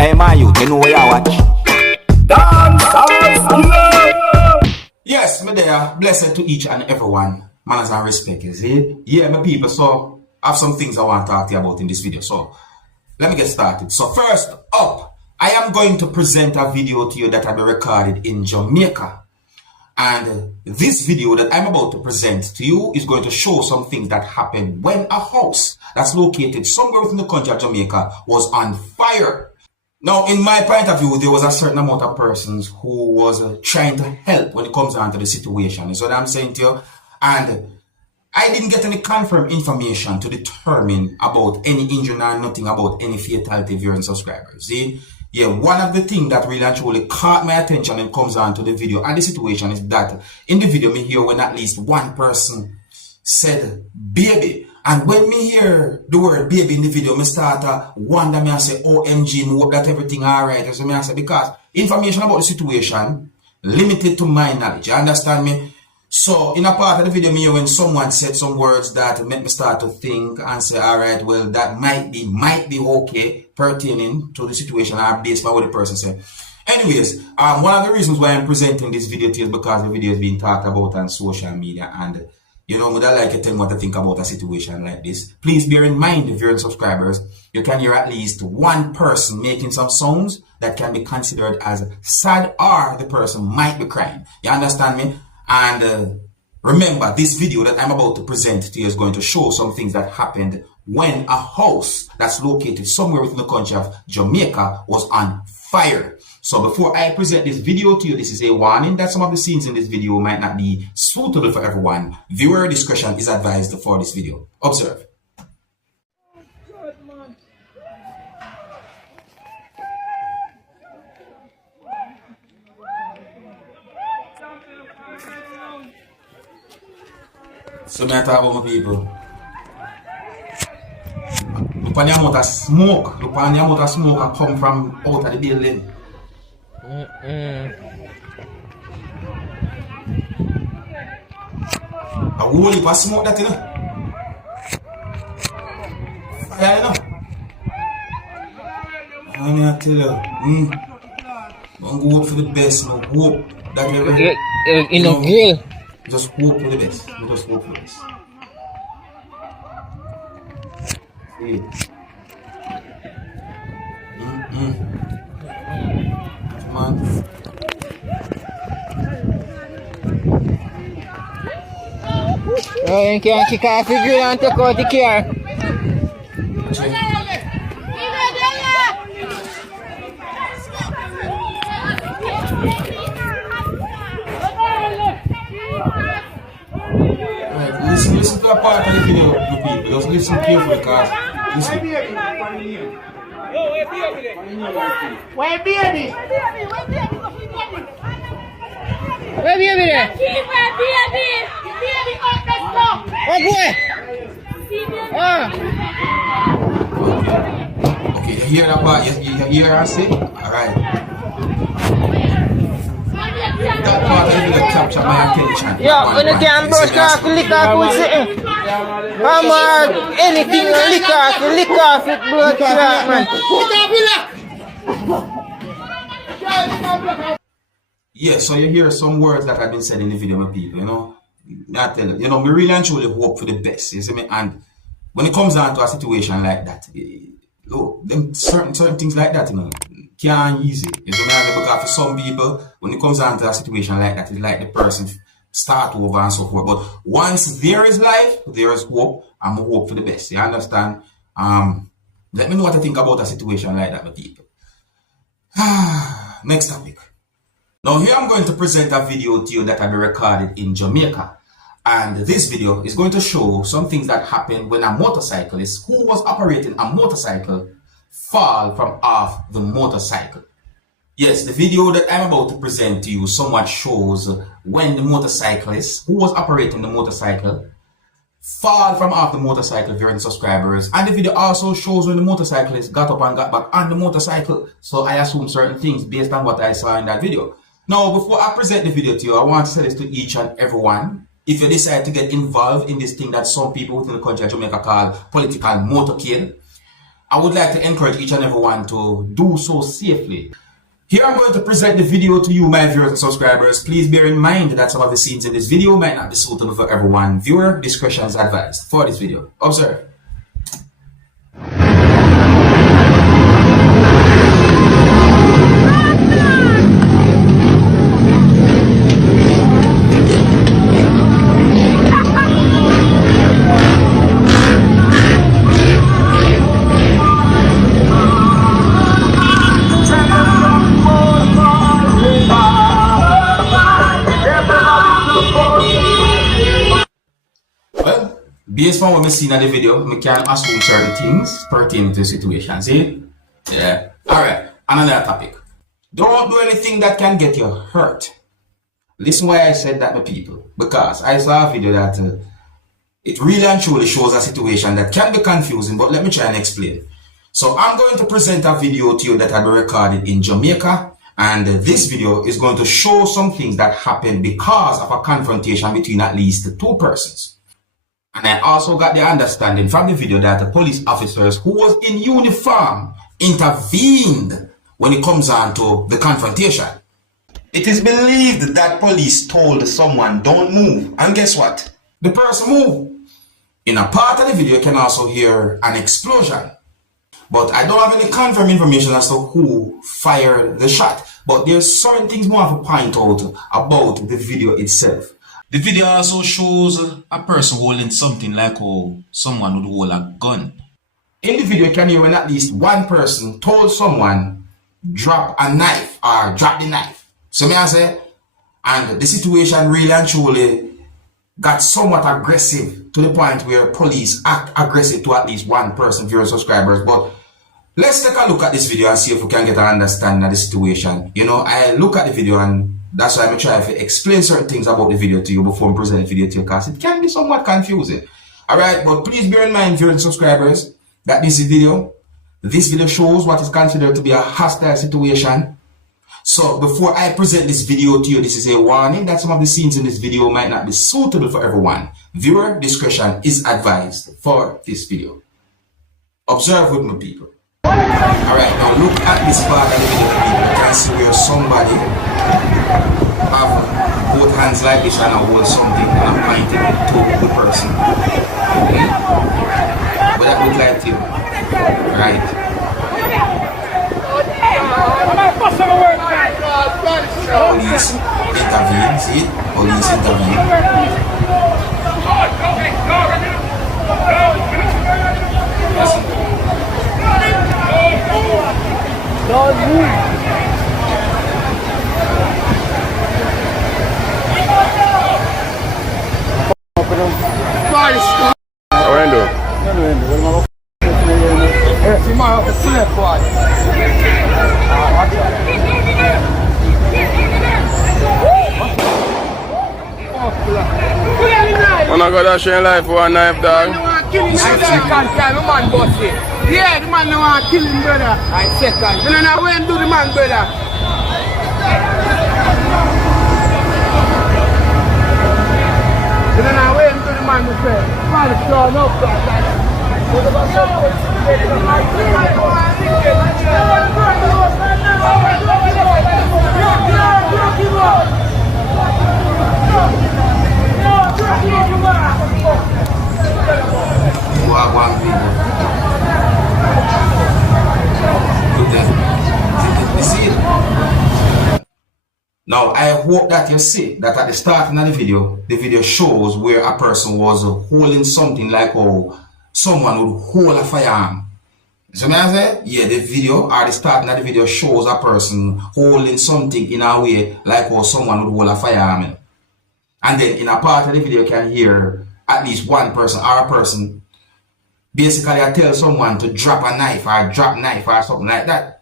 Hey my youth, you know where you watch? Dancehall skilla. Yes, me there. Blessed to each and everyone. Manners and respect, you see? Yeah, my people, so I have some things I want to talk to you about in this video. So, let me get started. So, first up, I am going to present a video to you that I recorded in Jamaica. And this video that I'm about to present to you is going to show some things that happened when a house that's located somewhere within the country of Jamaica was on fire. Now, in my point of view, there was a certain amount of persons who was trying to help when it comes down to the situation. Is what I'm saying to you. And I didn't get any confirmed information to determine about any injury or nothing about any fatality of your subscribers. See? Yeah, one of the things that really and truly caught my attention when it comes down to the video and the situation is that in the video, me hear when at least one person said baby. And when me hear the word baby in the video, me start to wonder, me and say, OMG, me hope that everything alright. So me and say, because information about the situation limited to my knowledge. You understand me? So in a part of the video, me hear when someone said some words that make me start to think and say, alright, well, that might be okay pertaining to the situation or based on what the person said. Anyways, one of the reasons why I'm presenting this video to you is because the video is being talked about on social media, and you know, would I like to tell you what to think about a situation like this. Please bear in mind, if you're subscribers, you can hear at least one person making some sounds that can be considered as sad, or the person might be crying. You understand me? And remember, this video that I'm about to present to you is going to show some things that happened when a house that's located somewhere within the country of Jamaica was on fire. So before I present this video to you, this is a warning that some of the scenes in this video might not be suitable for everyone. Viewer discretion is advised for this video. Observe. So me I talk about my people. Look on the amount of smoke. Look on the amount of smoke that come from out of the building. A whole heap of smoke that, you know. Fire, you know. And I tell you, don't go up for the best, no. Hope that you know, grill. Just hope for the best. Just hope for the best. See. Come on. Oh, you can't kick off the grill and take out the car. Listen to the part of the video, people. Just listen carefully, because listen. Where baby? Where baby there? Baby up the stop. What boy? Okay, you hear that part? You hear her say? Alright. That part of the video captured my attention. Yeah, when you can't brush off the liquor off with something. Anything lick off it, blood clot, man. Yeah, so you hear some words that have been said in the video, my people, you know. I tell you, we really and truly hope for the best, you see me? And when it comes down to a situation like that, them certain things like that, you know, can't easy. You see me? Because for some people, when it comes down to a situation like that, it's like the person start over and so forth. But once there is life, there is hope. I'm hope for the best. You understand? Let me know what I think about a situation like that, my people. Next topic. Now here I'm going to present a video to you that I recorded in Jamaica. And this video is going to show some things that happened when a motorcyclist who was operating a motorcycle fall from off the motorcycle. Yes, the video that I'm about to present to you somewhat shows when the motorcyclist who was operating the motorcycle fall from off the motorcycle, viewing subscribers. And the video also shows when the motorcyclist got up and got back on the motorcycle. So I assume certain things based on what I saw in that video. Now, before I present the video to you, I want to say this to each and everyone. If you decide to get involved in this thing that some people within the country of Jamaica call political motorcade, I would like to encourage each and everyone to do so safely. Here I'm going to present the video to you, my viewers and subscribers. Please bear in mind that some of the scenes in this video might not be suitable for everyone. Viewer discretion is advised for this video. Observe. Well, based on what we seen in the video, we can assume certain things pertaining to the situation. See? Yeah. Alright, another topic. Don't do anything that can get you hurt. Listen why I said that, my people. Because I saw a video that it really and truly shows a situation that can be confusing, but let me try and explain. So I'm going to present a video to you that had been recorded in Jamaica. And this video is going to show some things that happened because of a confrontation between at least two persons. And I also got the understanding from the video that the police officers who was in uniform intervened when it comes on to the confrontation. It is believed that police told someone don't move, and guess what? The person moved. In a part of the video you can also hear an explosion. But I don't have any confirmed information as to who fired the shot. But there's certain things more to point out about the video itself. The video also shows a person holding something like someone would hold a gun. In the video you can hear when at least one person told someone drop a knife or drop the knife. So me I say, and the situation really and truly got somewhat aggressive to the point where police act aggressive to at least one person, viewers, subscribers. But let's take a look at this video and see if we can get an understanding of the situation. You know, I look at the video and that's why I'm trying to explain certain things about the video to you before I present the video to you, because it can be somewhat confusing. Alright, but please bear in mind, viewers and subscribers, that this video shows what is considered to be a hostile situation. So before I present this video to you, this is a warning that some of the scenes in this video might not be suitable for everyone. Viewer discretion is advised for this video. Observe with me, people. Alright, now look at this part of the video, people. You can see where somebody have both hands like this and hold something and I'm pointing it to the person. Okay? But that look like you. Right. Police intervene, see it? Police intervene. Don't move. Man, I got that share life for a knife, dog. Yeah, the man don't want to kill him, brother. And second, you don't know when do the man, brother. You don't know when do the man, my friend. Man, it's gone up, Now, I hope that you see that at the start of the video shows where a person was holding something like someone would hold a firearm. So I say, yeah, the video or the start of the video shows a person holding something in a way like someone would hold a firearm. And then in a part of the video you can hear at least one person or a person basically I tell someone to drop a knife or drop knife or something like that.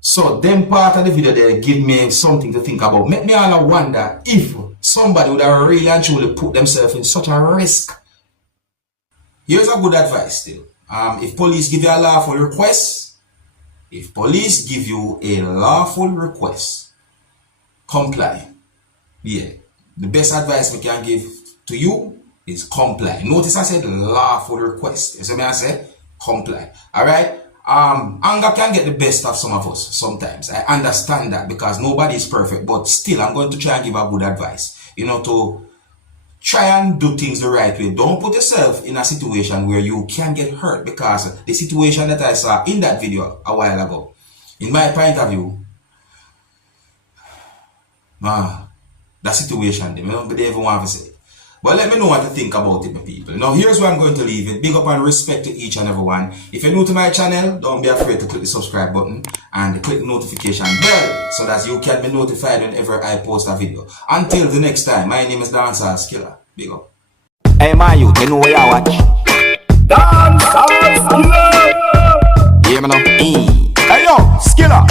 So then part of the video there give me something to think about. Make me all wonder if somebody would have really and truly put themselves in such a risk. Here's a good advice still. If police give you a lawful request, comply. Yeah. The best advice we can give to you is comply. Notice I said lawful request. You see me I say? Comply. Alright? Anger can get the best of some of us sometimes. I understand that because nobody is perfect, but still I'm going to try and give a good advice. You know, to try and do things the right way. Don't put yourself in a situation where you can get hurt, because the situation that I saw in that video a while ago, in my point of view, that situation, they don't even want to say. But let me know what you think about it, my people. Now, here's where I'm going to leave it. Big up and respect to each and every one. If you're new to my channel, don't be afraid to click the subscribe button and click the notification bell so that you can be notified whenever I post a video. Until the next time, my name is Dancehall Skilla. Big up. Hey, my youth, you know where you watch. Dancehall skilla. Yeah, man. Hey yo, skilla.